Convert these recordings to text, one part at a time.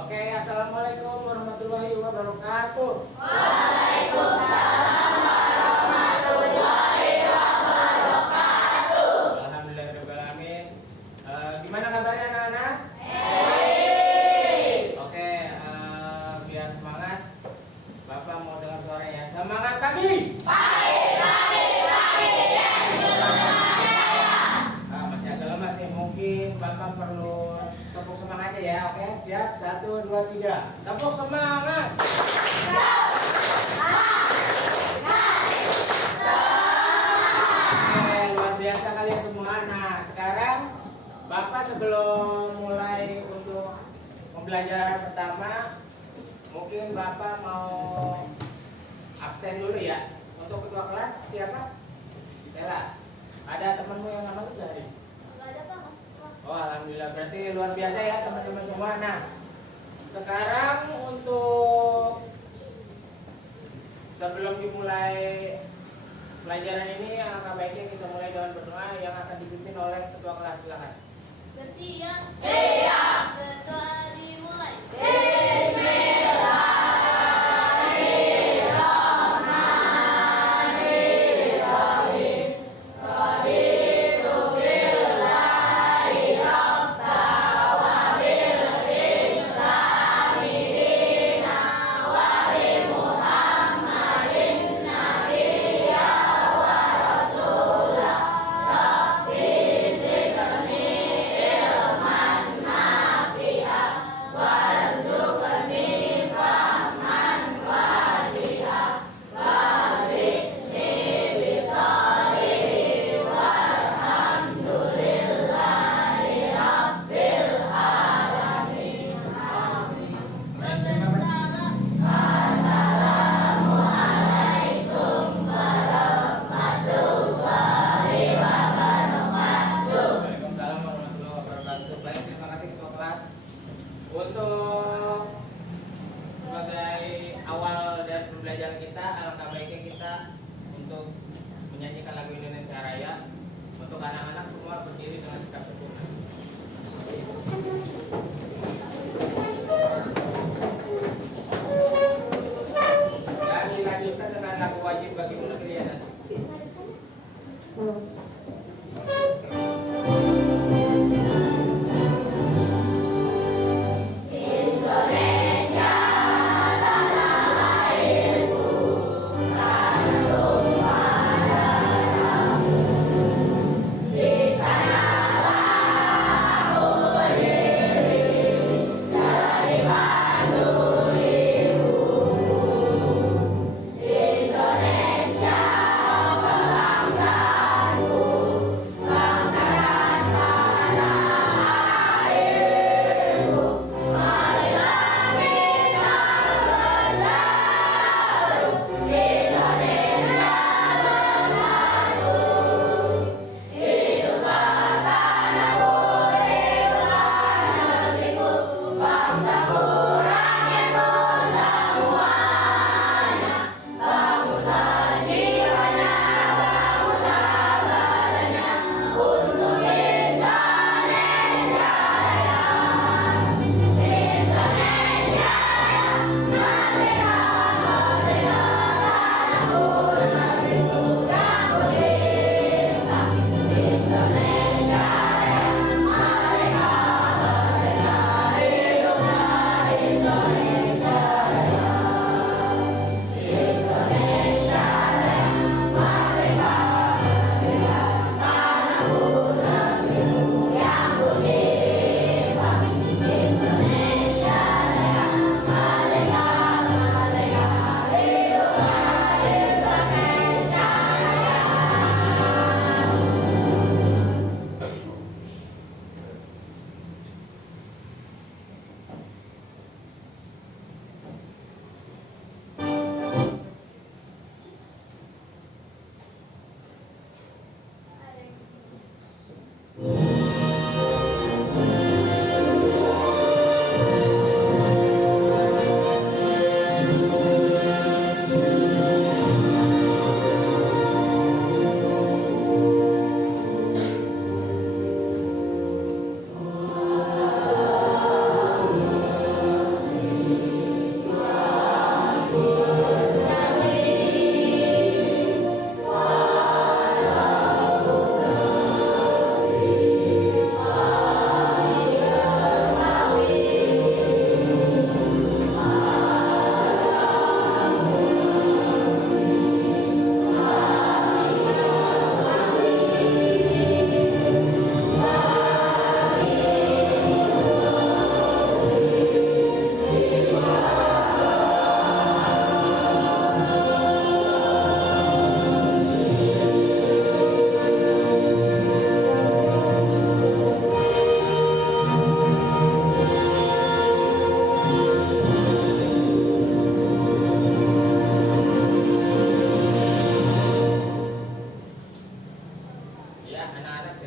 Oke, assalamualaikum warahmatullahi wabarakatuh. Waalaikumsalam warahmatullahi wabarakatuh. Alhamdulillahirobbilalamin. Gimana kabarnya anak-anak? Oke, biar semangat. Bapak mau dengar suaranya. Semangat pagi. Masih agak lemas nih, mungkin Bapak perlu tepuk semangatnya ya. Oke, siap? 1, 2, 3. Tepuk semangat. Oke, luar biasa kalian semua. Nah, sekarang Bapak sebelum mulai untuk pembelajaran pertama, mungkin Bapak mau absen dulu ya. Untuk ketua kelas siapa? Stella. Ada temanmu yang nggak masuk hari? Oh, alhamdulillah, berarti luar biasa ya teman-teman semua. Nah, sekarang untuk sebelum dimulai pelajaran ini, alangkah baiknya kita mulai dengan berdoa yang akan dipimpin oleh ketua kelas. Silakan. Bersiap. Siap. Berdoa dimulai.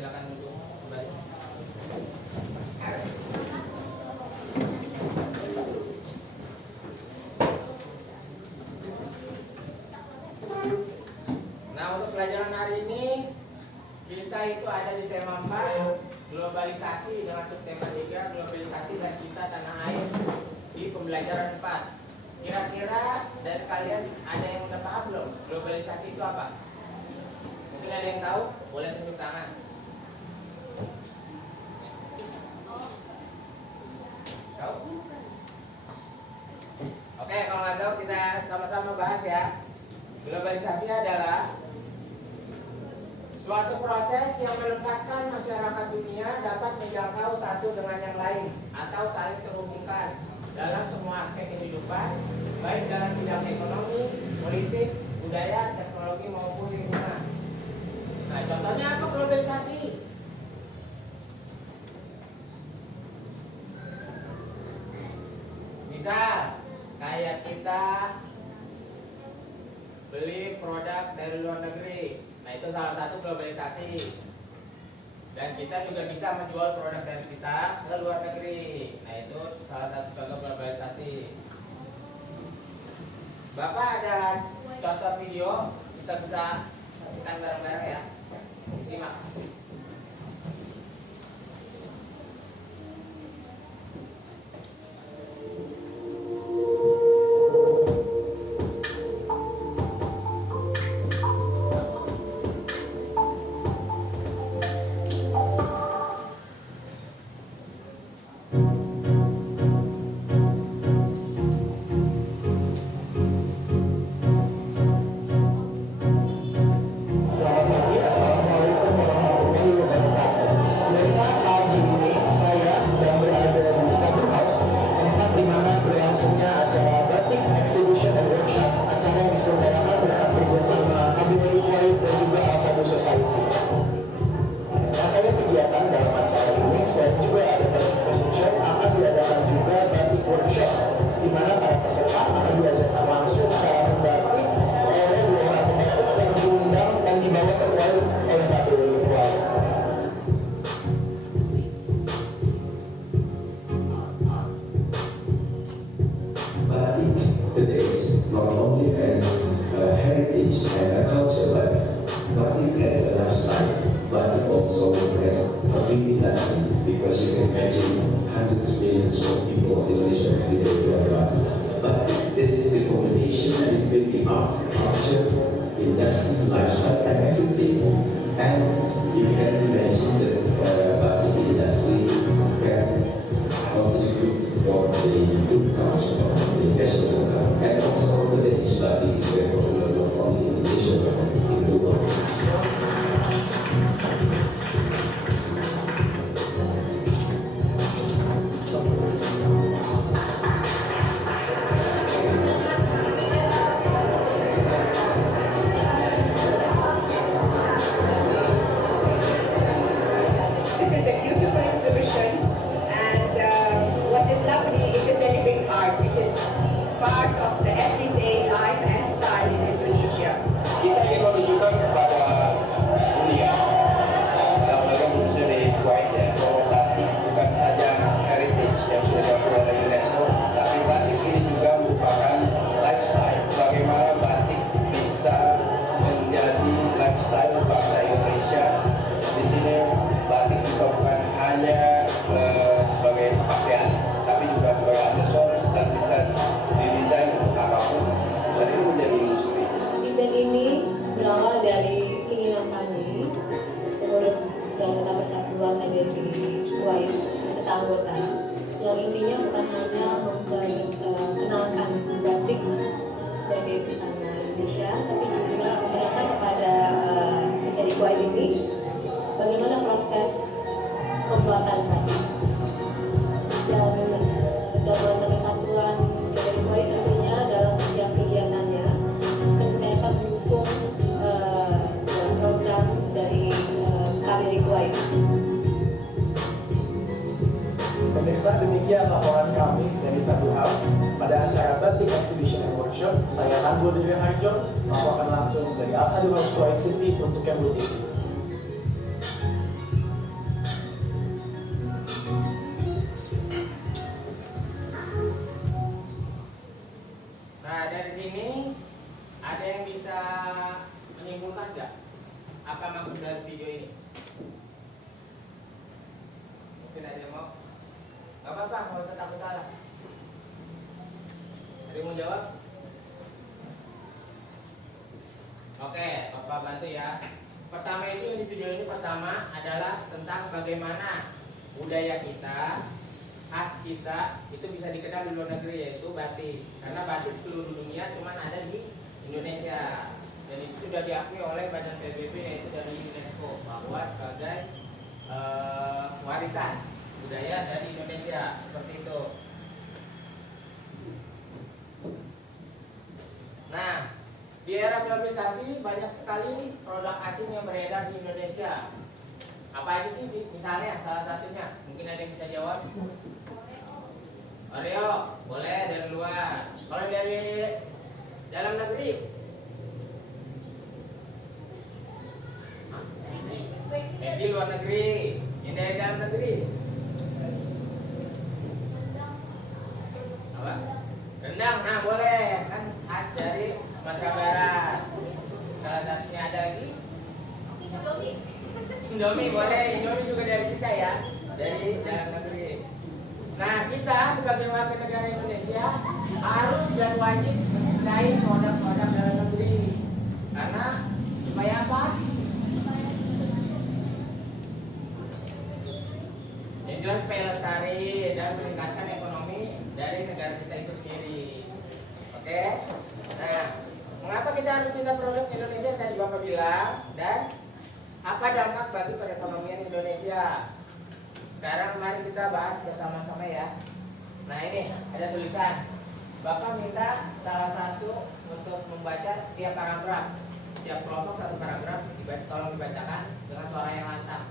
silakan duduk kembali. Nah, untuk pelajaran hari ini kita itu ada di tema 4, globalisasi, dengan subtema 3, globalisasi dan kita tanah air, di pembelajaran 4. Kira-kira dari kalian ada yang udah paham belum? Globalisasi itu apa? Mungkin ada yang tahu? Boleh tunjuk tangan. Tahu? Oke, kalau nggak tahu kita sama-sama bahas ya. Globalisasi adalah suatu proses yang menempatkan masyarakat dunia dapat menjangkau satu dengan yang lain atau saling terhubungkan dalam semua aspek kehidupan, baik dalam bidang ekonomi, politik, budaya, teknologi maupun lingkungan. Nah, contohnya apa globalisasi? Misal, kayak kita beli produk dari luar negeri. Nah, itu salah satu globalisasi. Dan kita juga bisa menjual produk dari kita ke luar negeri. Nah, itu salah satu contoh globalisasi. Bapak ada contoh video, kita bisa saksikan bareng-bareng ya. Simak. Selamat pagi, Assalamualaikum warahmatullahi wabarakatuh. Pemirsa, pagi ini saya sedang berada di Sabu House, tempat di mana berlangsungnya acara Batik Exhibition and Workshop, acara yang diselenggarakan berkat kerjasama KBRI Kuwait dan juga Al Sabu Society. Rangkaian kegiatan dalam acara ini selain juga ada batik fashion show, akan diadakan juga batik workshop, di mana para peserta akan diajarkan langsung cara membatik oleh dua orang pembatik yang diundang dan dibawa ke Kuwait oleh KBRI Kuwait. Batik today not only as a heritage and a culture, but Batik as a lifestyle, but also as a big industry, because you can imagine hundreds of millions of people in Malaysia every day wear Batik. But this is the combination between the art, culture, industry, lifestyle, and everything. And you can imagine that Batik industry can contribute for the incomes of the national income, and also the Danish Batik is very popular not only in Malaysia but in the world. This is a beautiful exhibition, and what is lovely, it is a living art. It is part of the everyday life and style in Indonesia. Kita ingin menunjukkan kepada dunia, dalam lembaga khususnya di Kuwait ya, bahwa batik bukan saja heritage yang sudah diakui oleh UNESCO, tapi batik ini juga merupakan lifestyle. Bagaimana batik bisa menjadi lifestyle bangsa Indonesia. Di sini batik juga bukan hanya sebagai pakaian, tapi juga sebagai aksesoris dan bisa didesain untuk apapun. Dan ini menjadi industri. Event ini berawal dari keinginan kami, pengurus dan Kota Persatuan KBRI Kuwait serta anggota, yang intinya bukan hanya memperkenalkan batik sebagai busana Indonesia, tapi juga memperkenalkan kepada siswa di Kuwait ini bagaimana proses pembuatan batik. Dan dalam Persatuan KBRI Kuwait tentunya dalam setiap kegiatannya akan mendukung program dari KBRI Kuwait. Pemirsa, demikian laporan kami dari Sabu House pada acara Batik Exhibition and Workshop. Saya Tanbo Dewi Harjo, melaporkan langsung dari Al Sabu House Kuwait City untuk Kemlu TV. apa-apa, nggak usah takut salah. Ada yang mau jawab? Oke, Bapak bantu ya. Pertama itu yang di video ini pertama adalah tentang bagaimana budaya kita, khas kita itu bisa dikenal di luar negeri, yaitu batik. Karena batik seluruh dunia cuma ada di Indonesia. Dan itu sudah diakui oleh Badan PBB, yaitu dari UNESCO, bahwa sebagai warisan budaya dari Indonesia. Seperti itu. Nah, di era globalisasi banyak sekali produk asing yang beredar di Indonesia. Apa aja sih misalnya salah satunya? Mungkin ada yang bisa jawab? Oreo, boleh dari luar. Kalau dari dalam negeri? Di luar negeri. Yang dari dalam negeri? Apa? Rendang, nah boleh. Kan khas dari Sumatera Barat. Salah satunya ada lagi? Indomie boleh, Indomie juga dari kita ya, dari dalam negeri. Nah, kita sebagai warga negara Indonesia harus dan wajib mencintai produk-produk dalam negeri. Karena supaya apa? Yang jelas supaya lestari dan meningkatkan ekonomi dari negara kita itu sendiri. Oke? Nah, mengapa kita harus cinta produk Indonesia yang tadi Bapak bilang, dan apa dampak bagi perekonomian Indonesia? Sekarang mari kita bahas bersama-sama ya. Nah ini ada tulisan. Bapak minta salah satu untuk membaca tiap paragraf, tiap kelompok satu paragraf, tolong dibacakan dengan suara yang lantang.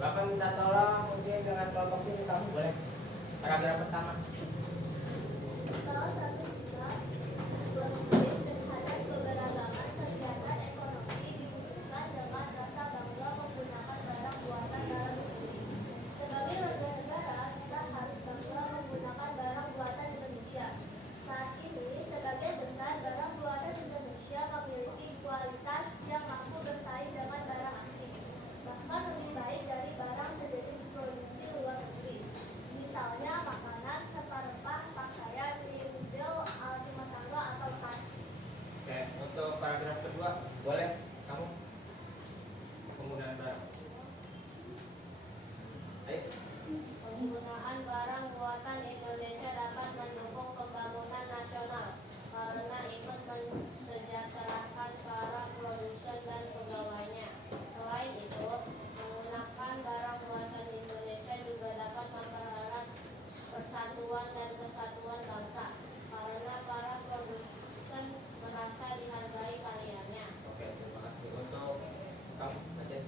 Bapak minta tolong mungkin dengan kelompok sini, kamu boleh. Paragraf pertama. Salah satu sikap positif terhadap keberagaman kegiatan ekonomi diwujudkan dengan rasa bangga menggunakan barang buatan dalam negeri. Sebagai warga negara, kita harus bangga menggunakan barang buatan Indonesia. Saat ini, sebagian besar barang buatan Indonesia memiliki kualitas yang mampu bersaing dengan barang asing, bahkan lebih baik dari barang sejenis produksi luar negeri. Misalnya makanan, rempah-rempah, pakaian, mobil, alat rumah tangga, atau tas. Oke, untuk paragraf kedua, boleh kamu penggunaan barang. Ayo. Penggunaan barang buatan Indonesia dapat mendukung pembangunan nasional karena ikut mensejahterakan para produsen dan pegawainya. Selain itu, menggunakan barang buatan Indonesia juga dapat mempererat persatuan dan kesatuan bangsa karena para produsen merasa dihargai karyanya. Oke, terima kasih. Untuk kamu, Aceh.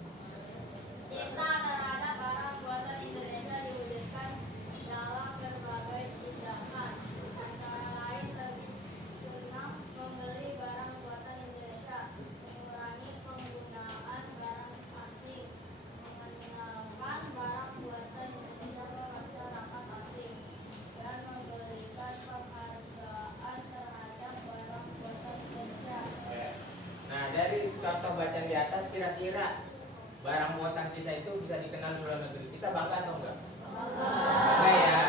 Cinta terhadap barang buatan Indonesia diwujudkan dalam berbagai tindakan, antara lain lebih senang membeli barang buatan Indonesia, mengurangi penggunaan barang asing, mengenalkan barang buatan Indonesia ke masyarakat asing, dan memberikan penghargaan terhadap barang buatan Indonesia. Oke. Nah, dari contoh bacaan di atas, kira-kira barang buatan kita itu bisa dikenal di luar negeri. Kita bangga atau enggak? Bangga ya.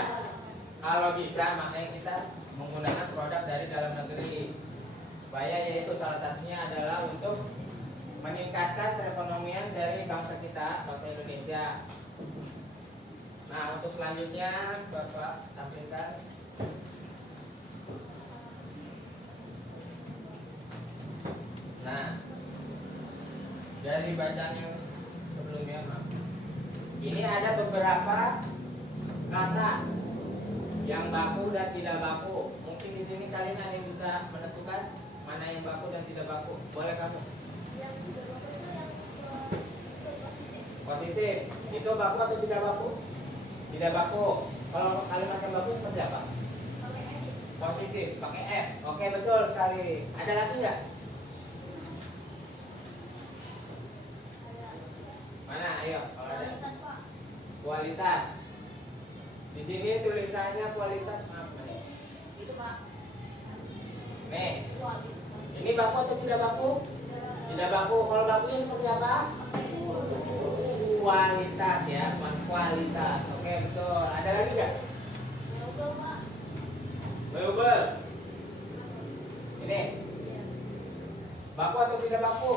Kalau bisa, makanya kita menggunakan produk dari dalam negeri. Supaya yaitu salah satunya adalah untuk meningkatkan perekonomian dari bangsa kita, bangsa Indonesia. Nah, untuk selanjutnya Bapak tampilkan. Nah, dari bacaan yang sebelumnya, maaf. Ini ada beberapa kata yang baku dan tidak baku. Mungkin di sini kalian ada yang bisa menentukan mana yang baku dan tidak baku. Boleh kamu? Yang kedua itu yang positif. Positif. Itu baku atau tidak baku? Tidak baku. Kalau kalimat yang baku seperti apa? Pakai F. Positif, pakai F. Oke, betul sekali. Ada lagi nggak? Mana? Ayo. Kalau ada. Kualitas, Pak. Kualitas. Di sini tulisannya kualitas, maaf nih. Itu, Pak. Nih, Kualitas. ini baku atau tidak baku? Tidak baku. Kalau bakunya seperti apa? Kualitas ya, bukan kualitas. Oke, betul. Ada lagi nggak? Mebel. Ini. Baku atau tidak baku?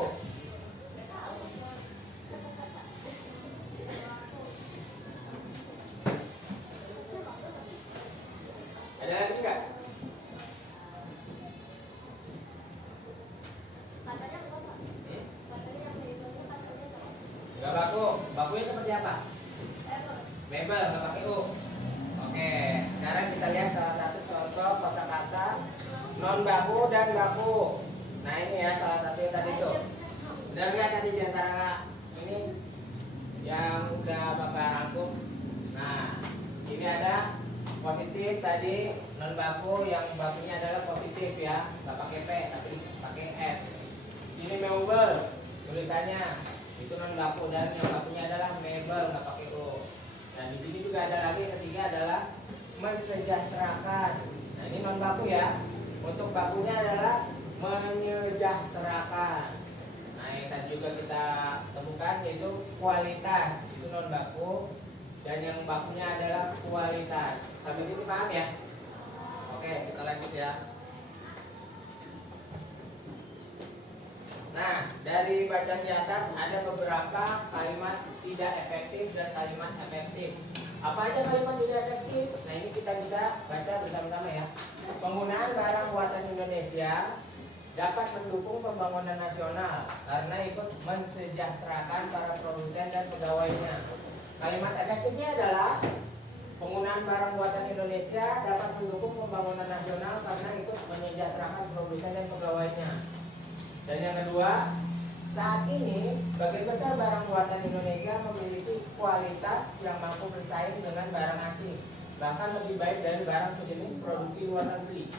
Ada lagi nggak? Katanya apa? Katanya yang mebelnya katanya apa? Nggak baku. Bakunya seperti apa? Mebel. Mebel, nggak pakai U. Oke, sekarang kita lihat salah satu contoh kosakata non baku dan baku. Nah ini ya salah satu yang tadi tuh. Udah lihat tadi di antara ini yang udah Bapak rangkum. Nah, sini ada positif tadi non baku, yang bakunya adalah positif ya, nggak pakai P tapi pakai F. Sini mebel tulisannya itu non baku, dan yang bakunya adalah mebel, nggak pakai U. Nah di sini juga ada lagi, yang ketiga adalah mensejahterakan. Nah ini non baku ya. Untuk bakunya adalah menyejahterakan. Nah yang tadi juga kita temukan yaitu kualitas, itu non baku, dan yang bakunya adalah kualitas. Sampai sini paham ya? Oke, kita lanjut ya. Nah, dari bacaan di atas ada beberapa kalimat tidak efektif dan kalimat efektif. Apa aja kalimat tidak efektif? Nah, ini kita bisa baca bersama-sama ya. Penggunaan barang buatan Indonesia dapat mendukung pembangunan nasional karena ikut mensejahterakan para produsen dan pegawainya. Kalimat efektifnya adalah penggunaan barang buatan Indonesia dapat mendukung pembangunan nasional karena ikut mensejahterakan produsen dan pegawainya. Dan yang kedua, saat ini sebagian besar barang buatan Indonesia memiliki kualitas yang mampu bersaing dengan barang asing, bahkan lebih baik dari barang sejenis produksi luar negeri.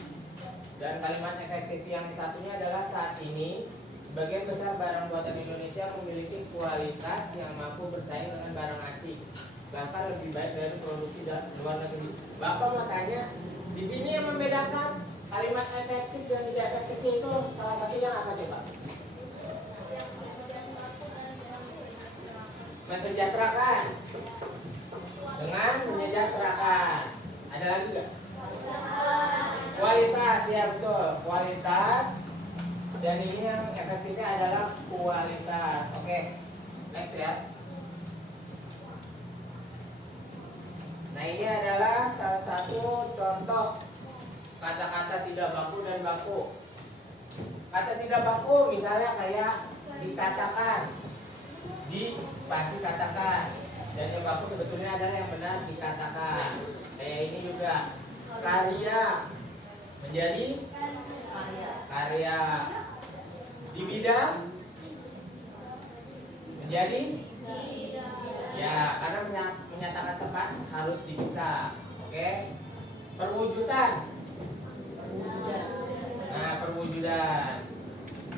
Dan kalimat efektif yang satunya adalah saat ini sebagian besar barang buatan Indonesia memiliki kualitas yang mampu bersaing dengan barang asing, bahkan lebih baik dari produksi luar negeri. Bapak mau tanya, di sini yang membedakan kalimat efektif dan tidak efektifnya itu salah satunya apa coba? Mensejahterakan dengan menyejahterakan. Ada lagi nggak? Kualitas, ya betul, kualitas. Dan ini yang efektifnya adalah kualitas. Oke, next ya. Nah ini adalah salah satu contoh kata-kata tidak baku dan baku. Kata tidak baku misalnya kayak dikatakan, di spasi katakan, dan yang baku sebetulnya adalah yang benar dikatakan. Kayak ini juga karya menjadi karya, di bidang menjadi ya, karena menyatakan tepat harus dipisah. Oke, perwujudan. Nah, perwujudan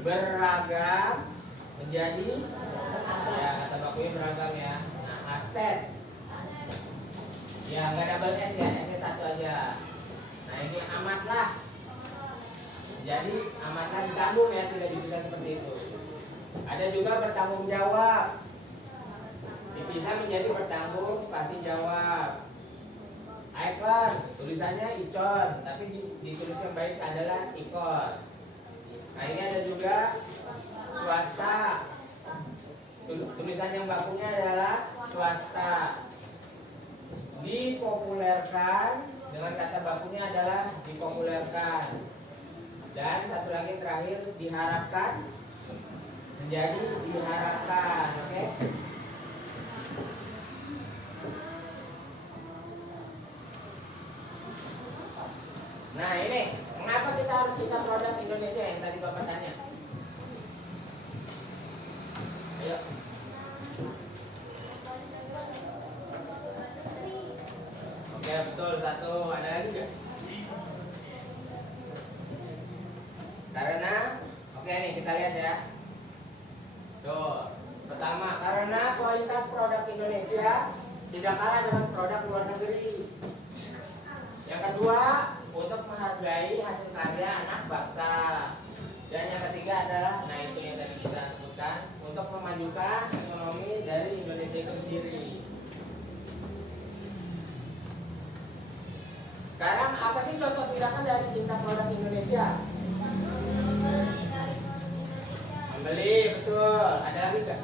beragam menjadi ya, kata bakunya beragam ya. Nah, aset ya, nggak double S ya, S nya satu aja. Nah ini amatlah, jadi amatlah disambung ya, tidak dipisah seperti itu. Ada juga bertanggung jawab, dipisah menjadi bertanggung spasi jawab. Icon, tulisannya icon, tapi ditulis yang baik adalah ikon. Nah ini ada juga swasta, tulisan yang bakunya adalah swasta. Dipopulerkan, dengan kata bakunya adalah dipopulerkan. Dan satu lagi terakhir, diharapkan menjadi diharapkan. Oke? Nah ini, mengapa kita harus cipta produk Indonesia yang tadi Bapak tanya? Ayo. Oke betul, satu. Ada lagi nggak? Karena, oke nih kita lihat ya. Tuh, pertama karena kualitas produk Indonesia tidak kalah dengan produk luar negeri. Yang kedua, untuk menghargai hasil karya anak bangsa. Dan yang ketiga adalah, nah itu yang tadi kita sebutkan, untuk memajukan ekonomi dari Indonesia itu sendiri. Sekarang apa sih contoh tindakan dari cinta produk Indonesia? Membeli, betul. Ada lagi nggak?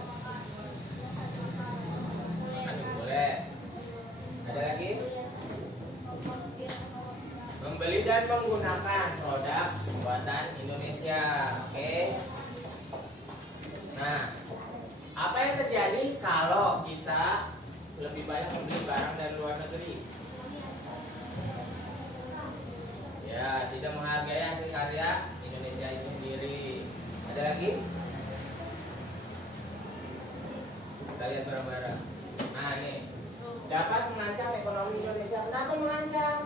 Boleh. Ada lagi? Membeli dan menggunakan produk buatan Indonesia. Oke. Nah, apa yang terjadi kalau kita lebih banyak membeli barang dari luar negeri? Ya, tidak menghargai hasil karya Indonesia itu sendiri. Ada lagi? Kita lihat bareng-bareng. Nah, ini dapat mengancam ekonomi Indonesia. Kenapa mengancam?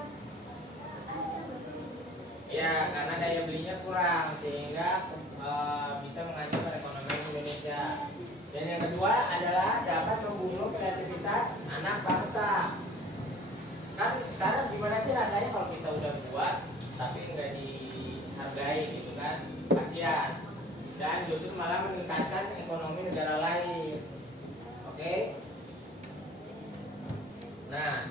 Ya, karena daya belinya kurang sehingga bisa mengancam perekonomian Indonesia. Dan yang kedua adalah dapat membunuh kreativitas anak bangsa. Kan sekarang gimana sih rasanya kalau kita udah buat tapi nggak dihargai gitu kan, kasihan. Dan justru malah meningkatkan ekonomi negara lain. Oke? Nah,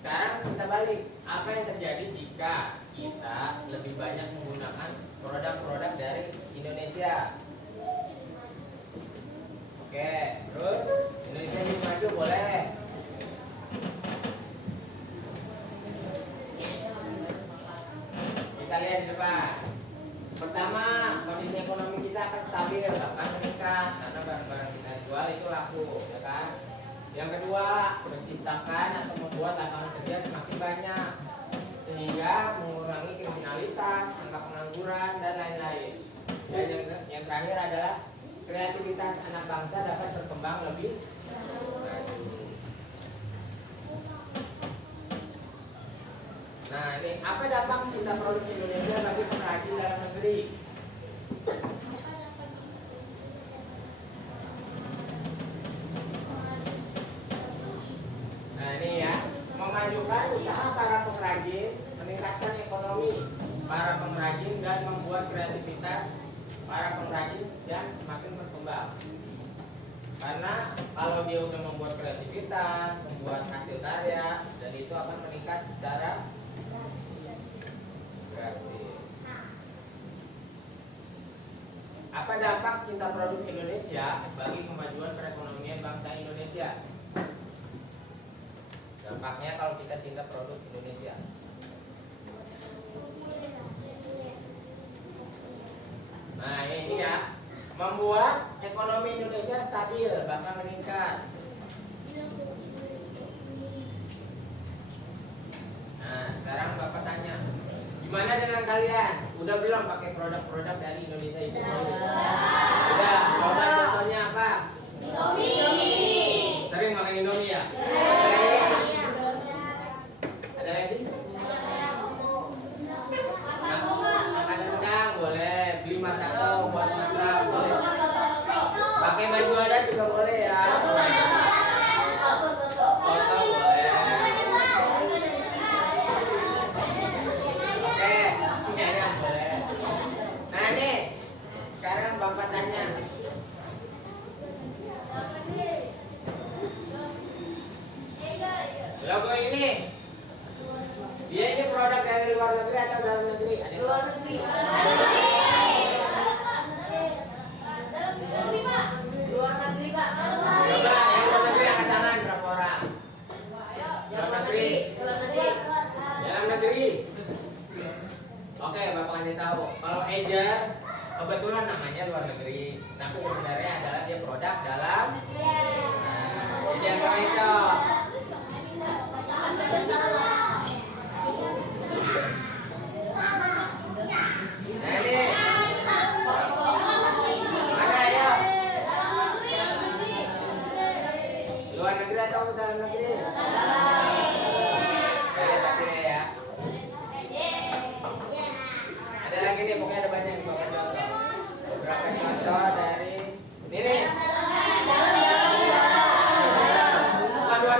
sekarang kita balik. Apa yang terjadi jika kita lebih banyak menggunakan produk-produk dari Indonesia? Oke, terus Indonesia ini maju boleh. Kita lihat di depan. Pertama, kondisi ekonomi kita akan stabil, akan meningkat karena barang-barang kita jual itu laku, ya kan? Yang kedua, menciptakan atau membuat lapangan kerja semakin banyak sehingga mengurangi kriminalitas, angka pengangguran dan lain-lain. Dan yang terakhir adalah kreativitas anak bangsa dapat berkembang lebih maju. Nah, ini apa dampak cinta produk Indonesia bagi pengrajin dalam negeri? Nah, ini ya, memajukan usaha para pengrajin, meningkatkan ekonomi para pengrajin dan membuat kreativitas para pengrajin yang semakin berkembang. Karena kalau dia udah membuat kreativitas, membuat hasil karya, dan itu akan meningkat secara drastis. Apa dampak cinta produk Indonesia bagi kemajuan perekonomian bangsa Indonesia? Dampaknya kalau kita cinta produk Indonesia. Nah, ini ya, membuat ekonomi Indonesia stabil bahkan meningkat. Nah, sekarang Bapak tanya, gimana dengan kalian? Udah belum pakai produk-produk dari Indonesia itu? Udah. Coba contohnya apa? Indomie. Sering makan Indomie ya? Ada lagi? Makan rendang boleh, beli masako buat masak boleh. Pakai baju adat juga boleh ya. Soto boleh. Oke, ini ayam boleh. Nah nih, sekarang Bapak tanya. Logo ini, dia ini produk dari luar negeri atau dalam negeri? Luar negeri. Luar negeri, Pak. Coba yang luar negeri angkat tangan berapa orang? Luar negeri. Dalam negeri. Oke, Bapak kasih tahu. Kalau Ager kebetulan namanya luar negeri, tapi sebenarnya adalah dia produk dalam. Nah, jadi apa itu? Nah ini mana ya? Luar negeri atau dalam negeri? Saya kasih ya. Ada lagi nih, pokoknya ada banyak nih Bapak contoh. Beberapa contoh dari ini nih. Bukan luar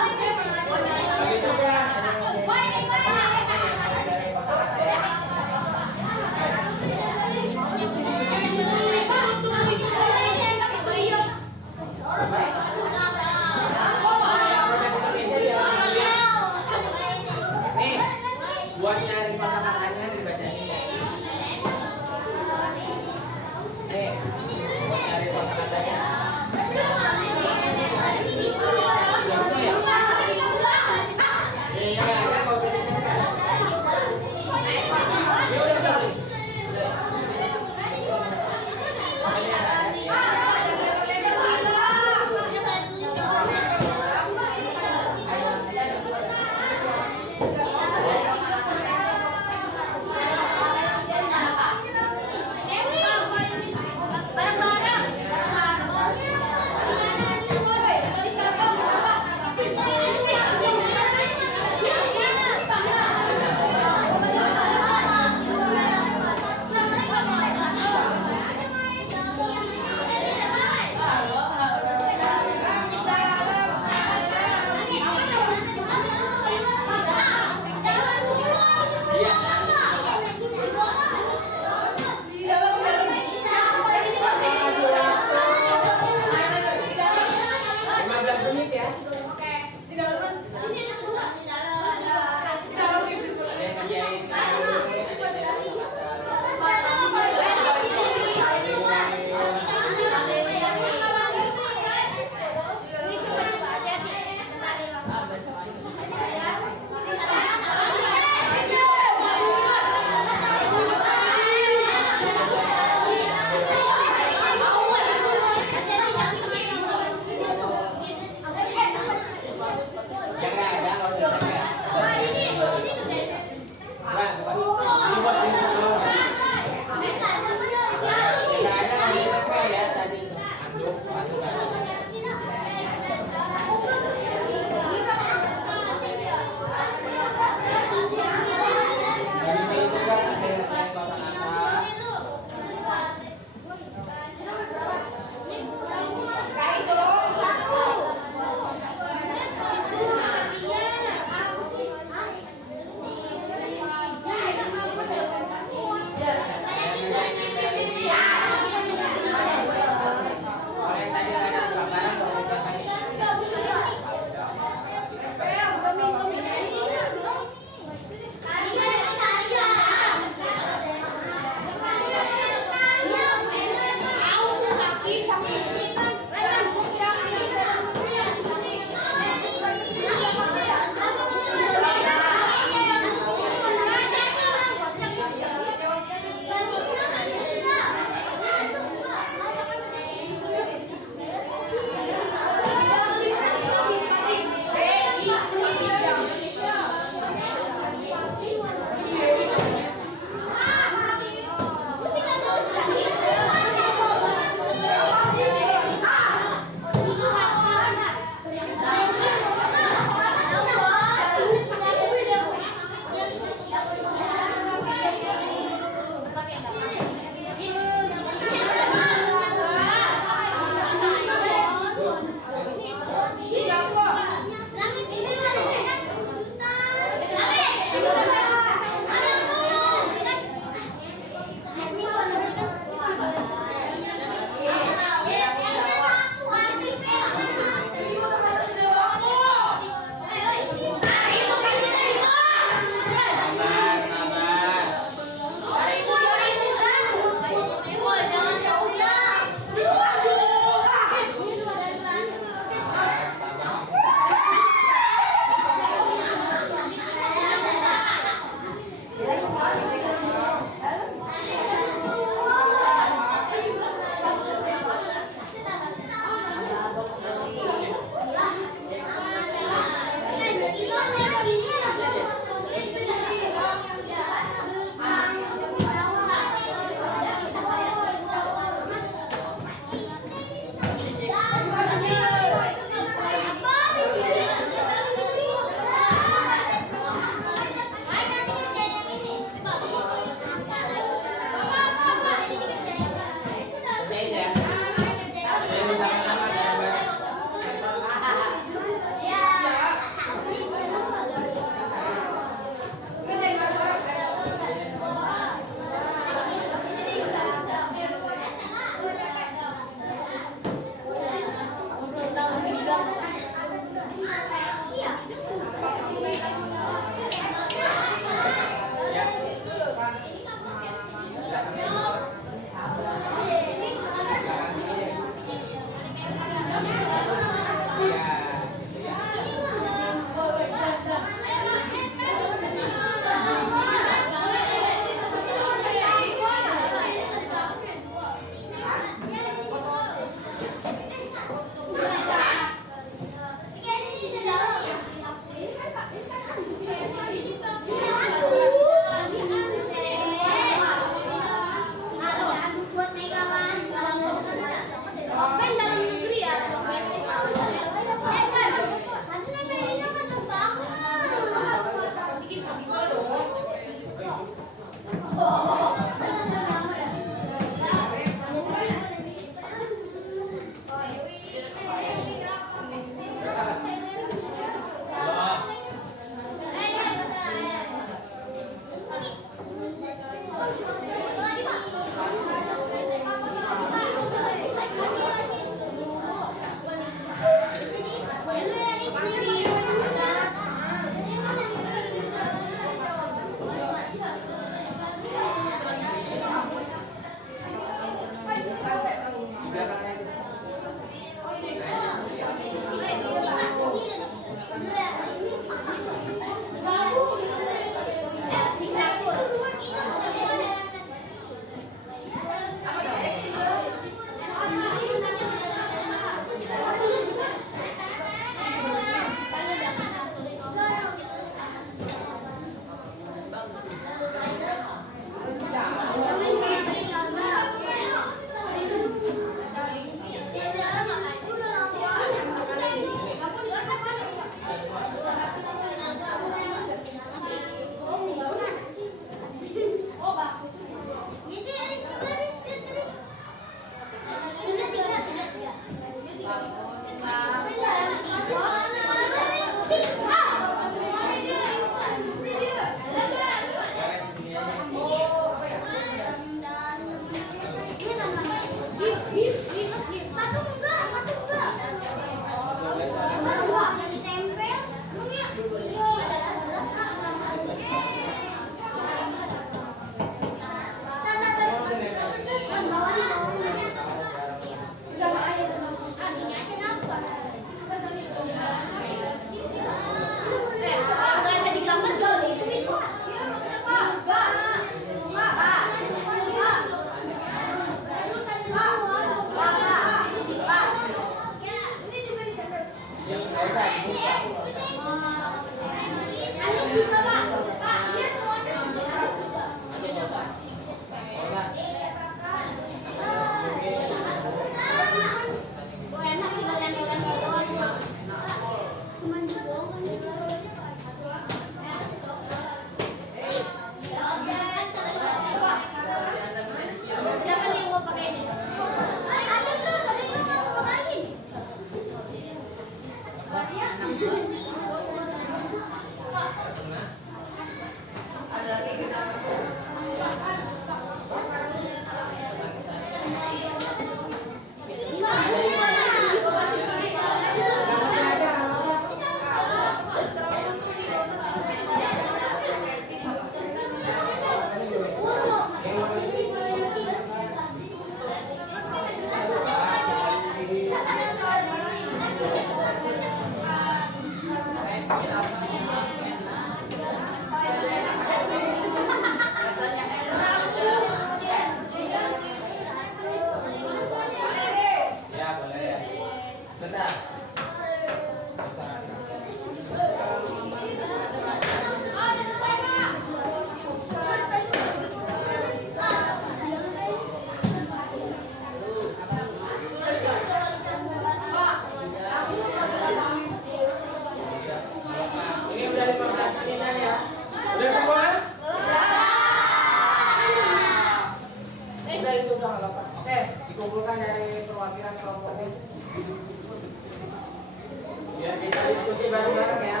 Biar kita diskusi bareng-bareng ya.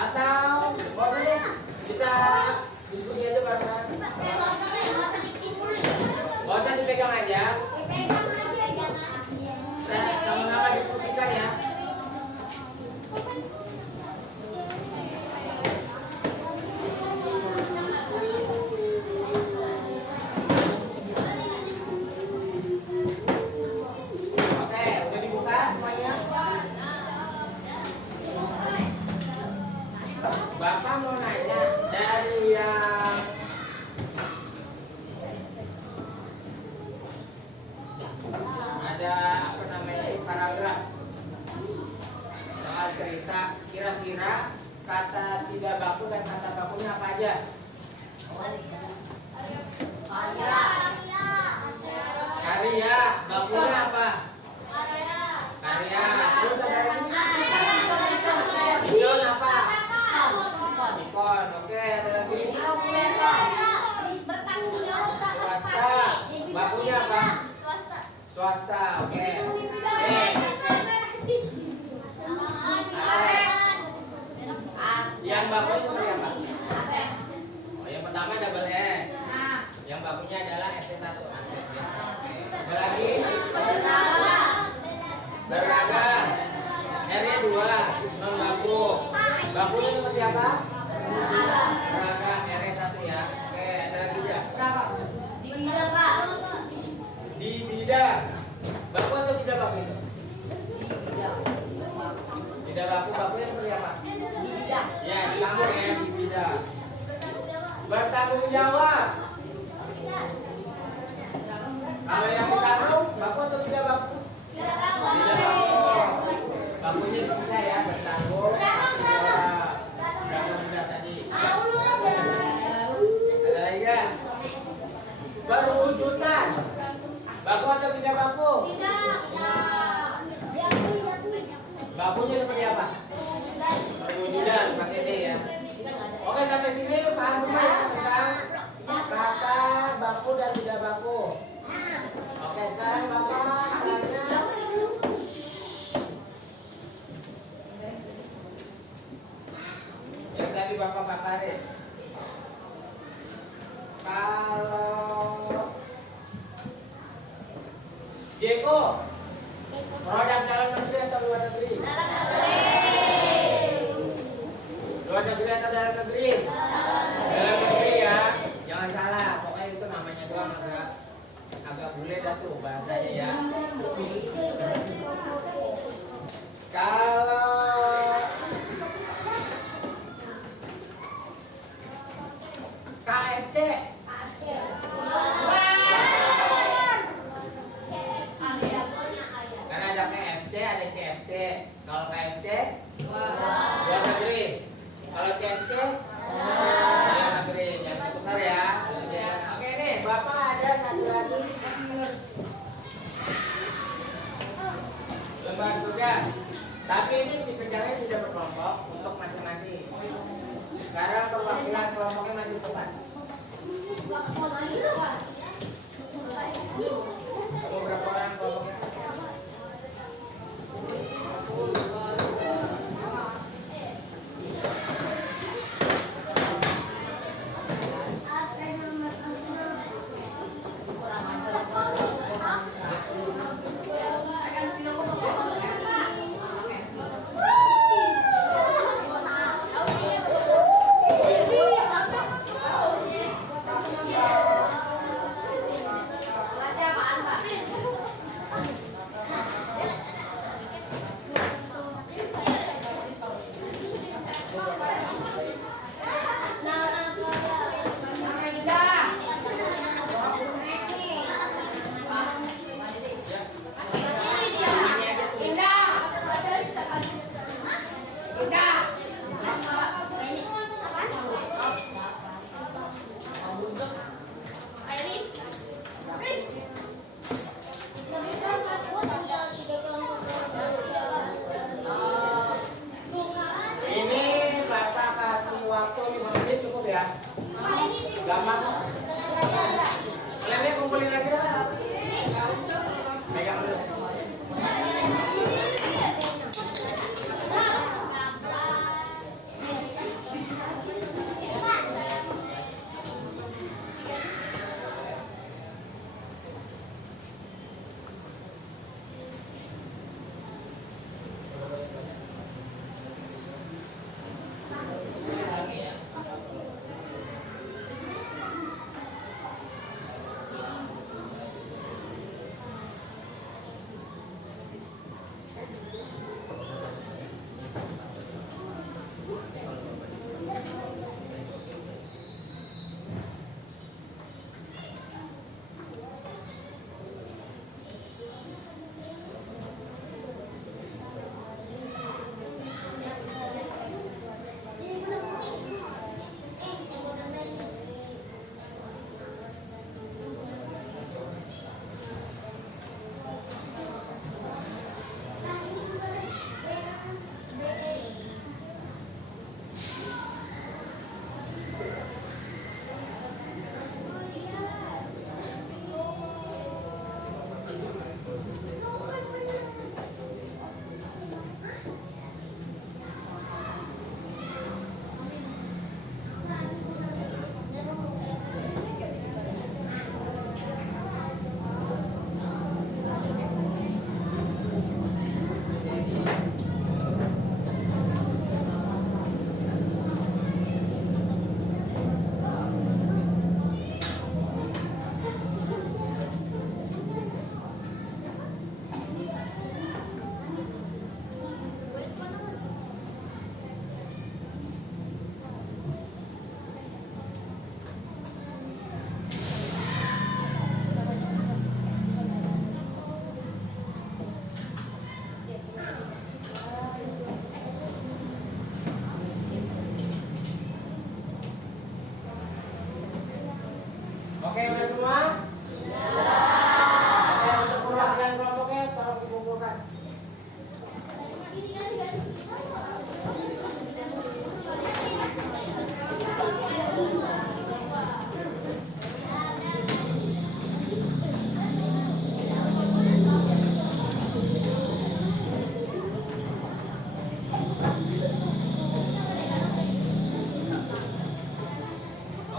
Atau mau sini kita diskusi aja bareng-bareng. Mau dipegang aja. Sama-sama diskusikan ya. Oke, udah dibuka semuanya? Bapak mau nanya dari yang ada apa namanya ini paragraf soal cerita, kira-kira kata tidak baku dan kata bakunya apa aja? Karya, bakunya apa? Karya. Terus ada lagi? Ikon apa? Ikon. Oke, ada lagi? Swasta. Bakunya apa? Swasta. Oke. Yang bakunya seperti apa? Oh, yang pertama double S. Yang bakunya adalah ST1. Aset biasa. Oke. Ada lagi? Beragam. R-nya 2. Non baku. Bakunya seperti apa? Beragam. R-nya 1 ya. Oke, ada lagi ya? Di bidang. Baku atau tidak baku itu? Tidak baku. Bakunya seperti apa? Ya, disambung ya, di bidang. Bertanggung jawab. Kalau yang disambung, baku atau tidak baku? Tidak baku. Bakunya bisa ya, bertanggung jawab. Berapa sudah tadi? Ada lagi ya? Berwujudan. Baku atau tidak baku? Bakunya seperti apa? Perwujudan, pakai D ya. Oke, sampai sini paham semua ya tentang kata baku dan tidak baku. Oke, sekarang Bapak tanya. Yang tadi Bapak paparin. Kalau Jeko, produk dalam negeri atau luar negeri? Luar negeri atau dalam negeri? Dalam negeri ya. Jangan salah, pokoknya itu namanya doang agak bule dah tuh bahasanya ya. Kalau KFC, karena ada KFC, ada CFC. Kalau KFC luar negeri. Kalau CFC dalam negeri. Jangan tukar ya. Oke nih, Bapak ada satu lagi lembar tugas. Tapi ini dikerjakan tidak berkelompok untuk masing-masing. Sekarang perwakilan kelompoknya maju ke depan. Kamu berapa orang kelompoknya? Siapa?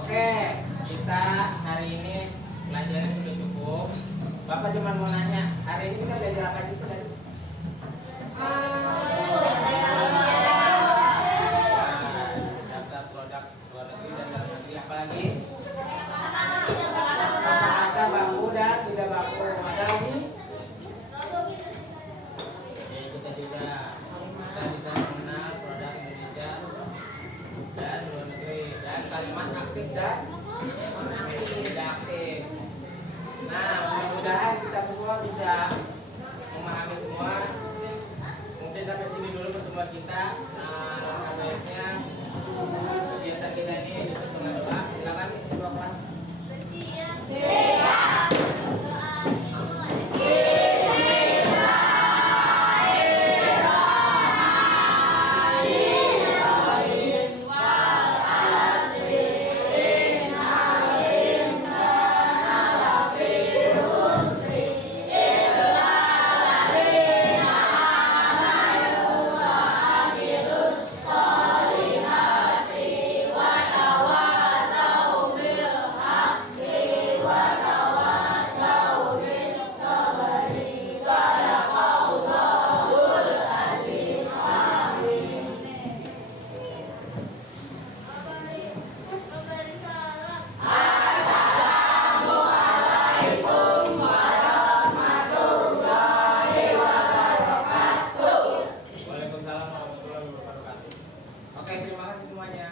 Oke, kita hari ini pelajaran sudah cukup. Bapak cuma mau nanya, hari ini kita belajar apa aja sih tadi? Daftar produk luar negeri dan dalam negeri, apa lagi? Kata baku dan tidak baku. Ada lagi? Ya, kita juga bisa mengenal produk Indonesia dan luar negeri dan kalimat aktif dan tidak aktif. Nah, mudah-mudahan kita semua bisa memahami semua. Mungkin sampai sini dulu pertemuan kita. Nah, baiknya kegiatan kita ini ditutup dengan doa. Silakan ketua kelas. Waalaikumsalam warahmatullahi wabarakatuh. Oke, terima kasih semuanya.